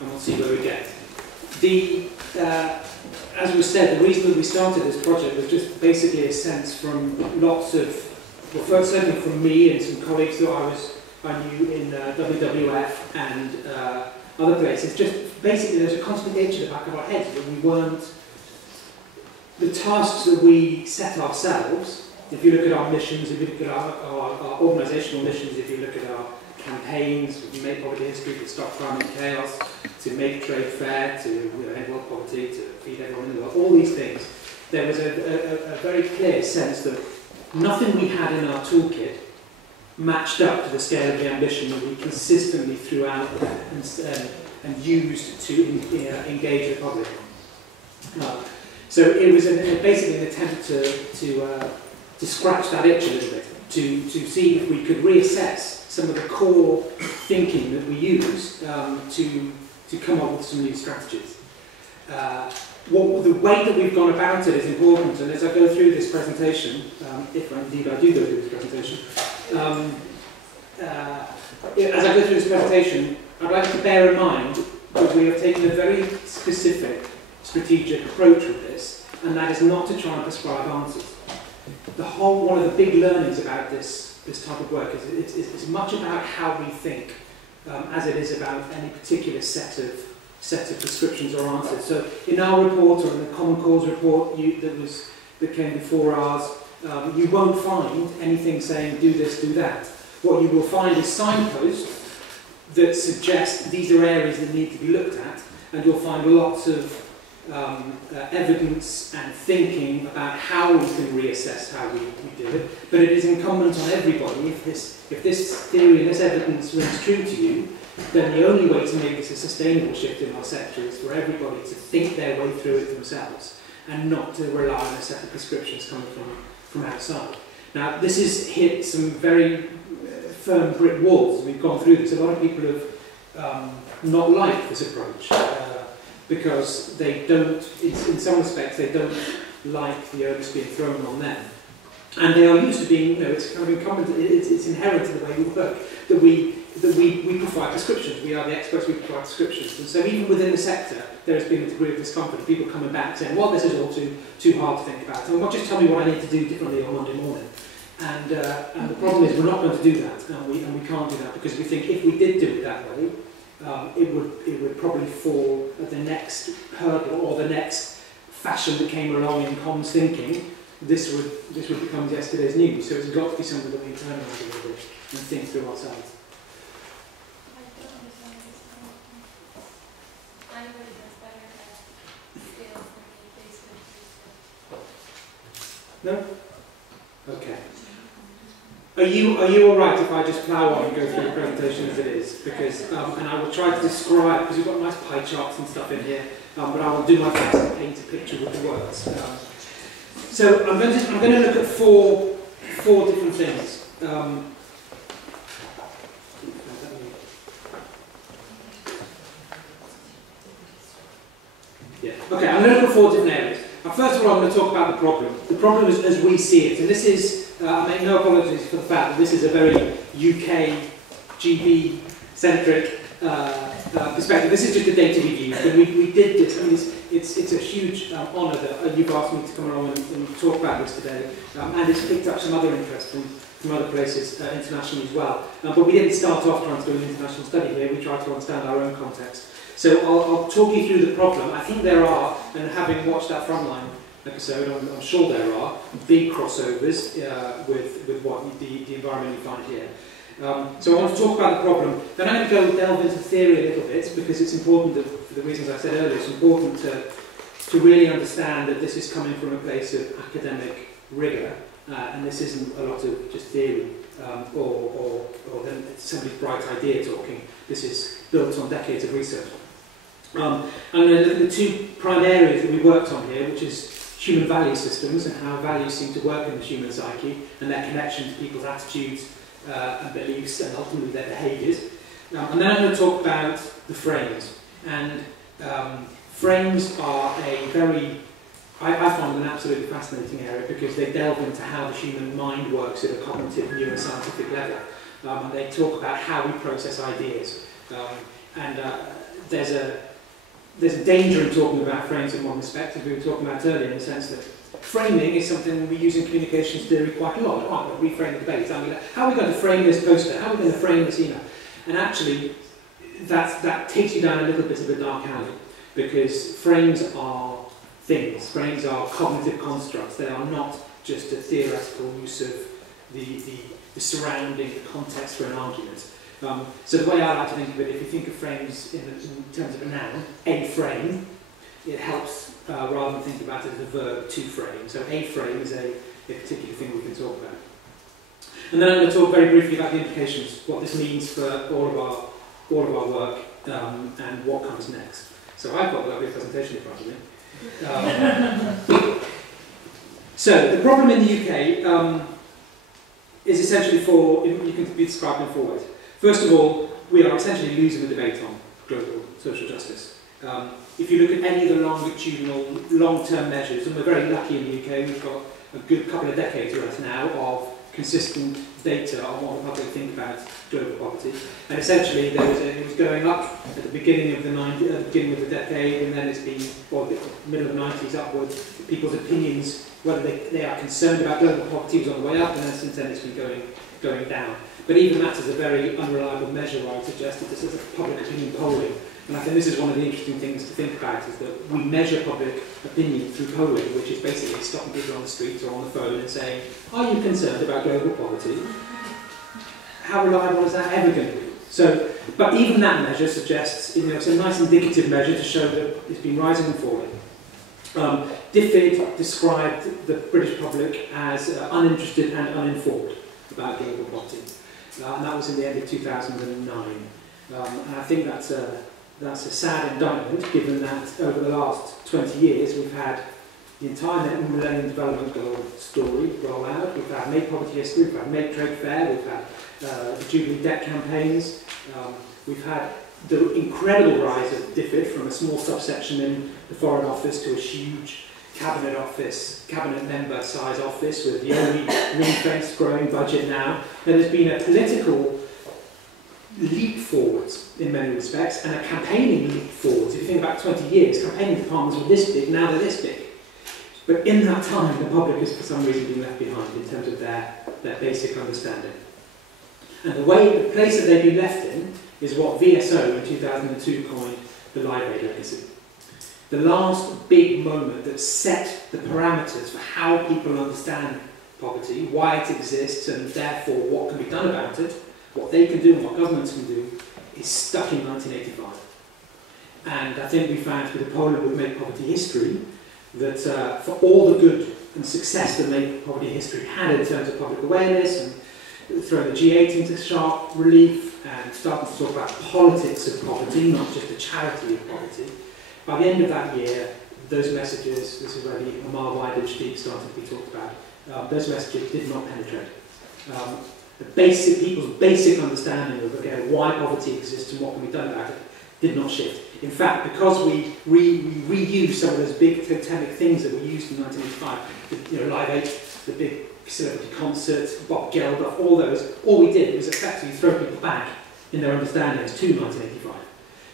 and we'll see where we get. As was said, the reason that we started this project was just basically a sense from lots of, well, first certainly from me and some colleagues that I knew in WWF and other places, just basically there's a constant itch at the back of our heads that we weren't, the tasks that we set ourselves, if you look at our missions, if you look at our organisational missions, if you look at our campaigns, to make poverty history, to stop crime and chaos, to make trade fair, to end world poverty, to feed everyone in the world, all these things, there was a very clear sense that nothing we had in our toolkit matched up to the scale of the ambition that we consistently threw out and used to engage the public. So it was basically an attempt to scratch that itch a little bit, to see if we could reassess some of the core thinking that we use to come up with some new strategies. The way that we've gone about it is important, and as I go through this presentation, if indeed I do go through this presentation, as I go through this presentation, I'd like to bear in mind that we have taken a very specific strategic approach with this, and that is not to try and prescribe answers. One of the big learnings about this type of work is it's much about how we think as it is about any particular set of prescriptions or answers. So in our report, or in the Common Cause report that came before ours, you won't find anything saying do this, do that. What you will find is signposts that suggest these are areas that need to be looked at, and you'll find lots of evidence and thinking about how we can reassess how we do it. But it is incumbent on everybody, if this theory and this evidence rings true to you, then the only way to make this a sustainable shift in our sector is for everybody to think their way through it themselves and not to rely on a set of prescriptions coming from outside. Now, this has hit some very firm brick walls. We've gone through this. A lot of people have not liked this approach because they don't, in some respects, they don't like the onus being thrown on them. And they are used to being, it's kind of incumbent, it's inherent in the way we work, that we provide prescriptions. We are the experts, we provide prescriptions. And so even within the sector, there has been a degree of discomfort, people coming back saying, well, this is all too hard to think about. And well, just tell me what I need to do differently on Monday morning. And the problem is we're not going to do that, and we can't do that, because we think if we did do it that way, it would probably fall at the next hurdle or the next fashion that came along in comms thinking. This would become yesterday's news. So it's got to be something that we internalise a little bit and think through ourselves. No? Okay. Are you all right if I just plough on and go through the presentation as it is? Because and I will try to describe, because we've got nice pie charts and stuff in here, but I will do my best to paint a picture with the words. So I'm going to look at four different things. Okay, I'm going to look at four different areas. First of all, I'm going to talk about the problem. The problem is as we see it, and this is, I make no apologies for the fact that this is a very UK, GB-centric perspective. This is just the data we've used, and we did this. I mean, it's a huge honour that you've asked me to come along and talk about this today, and it's picked up some other interest from other places internationally as well. But we didn't start off trying to do an international study here. We tried to understand our own context. So I'll talk you through the problem. I think there are, and having watched that Frontline episode, I'm sure there are big crossovers with what the environment you find here. So I want to talk about the problem. Then I'm going to go delve into theory a little bit, because it's important that, for the reasons I said earlier, it's important to really understand that this is coming from a place of academic rigour, and this isn't a lot of just theory or then somebody's bright idea talking. This is built on decades of research. And then the two prime areas that we worked on here, which is human value systems and how values seem to work in the human psyche and their connection to people's attitudes and beliefs and ultimately their behaviours. And then I'm going to talk about the frames. And frames are a very, I find an absolutely fascinating area, because they delve into how the human mind works at a cognitive neuroscientific level. And they talk about how we process ideas. there's a danger in talking about frames in one respect, as we were talking about earlier, in the sense that framing is something we use in communications theory quite a lot. Oh, we'll reframe the debate. I mean, how are we going to frame this poster? How are we going to frame this email? And actually, that takes you down a little bit of a dark alley, because frames are things. Frames are cognitive constructs. They are not just a theoretical use of the surrounding, the context for an argument. So the way I like to think of it, if you think of frames in terms of a noun, a frame, it helps rather than think about it as a verb, to frame. So a frame is a particular thing we can talk about. And then I'm going to talk very briefly about the implications, what this means for all of our work, and what comes next. So I've got a lovely presentation in front of me. So the problem in the UK is essentially you can be described in 4 ways. First of all, we are essentially losing the debate on global social justice. If you look at any of the longitudinal, long-term measures, and we're very lucky in the UK, we've got a good couple of decades worth now of consistent data on what the public think about global poverty. And essentially, it was going up at the beginning of the decade, and then it's been, the middle of the 90s upwards. People's opinions, whether they are concerned about global poverty, was on the way up, and then since then it's been going down. But even that is a very unreliable measure, I would suggest. It's a sort of public opinion polling. And I think this is one of the interesting things to think about, is that we measure public opinion through polling, which is basically stopping people on the street or on the phone and saying, are you concerned about global poverty? How reliable is that ever going to be? So, but even that measure suggests, it's a nice indicative measure to show that it's been rising and falling. DEEEP described the British public as uninterested and uninformed about global poverty. And that was in the end of 2009. And I think that's a sad indictment, given that over the last 20 years we've had the entire Millennium Development Goal story roll out. We've had Make Poverty History, we've had Make Trade Fair, we've had the Jubilee debt campaigns, we've had the incredible rise of DEEEP from a small subsection in the Foreign Office to a huge cabinet member size office with the only ring-fenced growing budget now. There's been a political leap forwards in many respects, and a campaigning leap forwards. If you think about 20 years, campaigning departments were this big, now they're this big. But in that time, the public has for some reason been left behind in terms of their basic understanding. And the place that they've been left in is what VSO in 2002 coined the Live Aid legacy. The last big moment that set the parameters for how people understand poverty, why it exists, and therefore what can be done about it, what they can do and what governments can do, is stuck in 1985. And I think we found through the poll of Make Poverty History that for all the good and success that Make Poverty History had in terms of public awareness and throwing the G8 into sharp relief and starting to talk about politics of poverty, not just the charity of poverty, by the end of that year, those messages, this is where the mile wide and steep started to be talked about, those messages did not penetrate. People's basic understanding of why poverty exists and what can be done about it did not shift. In fact, because we reused some of those big totemic things that we used in 1985, Live Aid, the big celebrity concerts, Bob Geldof, all those, all we did was effectively throw people back in their understandings to 1985.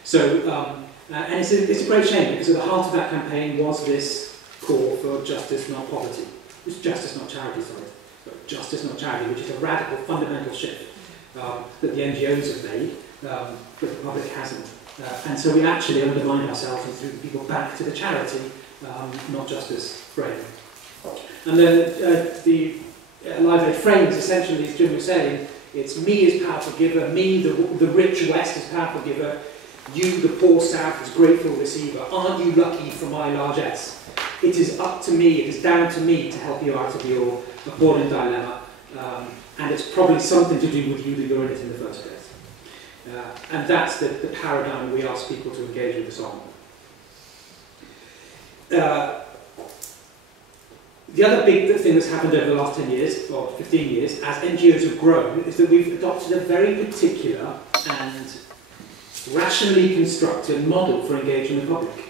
So, and it's a great shame, because at the heart of that campaign was this call for justice, not poverty. It was justice, not charity, sorry. But justice, not charity, which is a radical, fundamental shift that the NGOs have made, but the public hasn't. And so we actually undermine ourselves and threw people back to the charity, not justice frame. And then the Live Aid frames, essentially, as Jim was saying, it's me as powerful giver, me, the rich West as powerful giver, you, the poor South, as grateful receiver. Aren't you lucky for my largesse? It is up to me, it is down to me to help you out of your appalling dilemma. And it's probably something to do with you that you're in it in the first place. And that's the paradigm we ask people to engage with us on. The other big thing that's happened over the last 10 years, or 15 years, as NGOs have grown, is that we've adopted a very particular and rationally constructed model for engaging the public.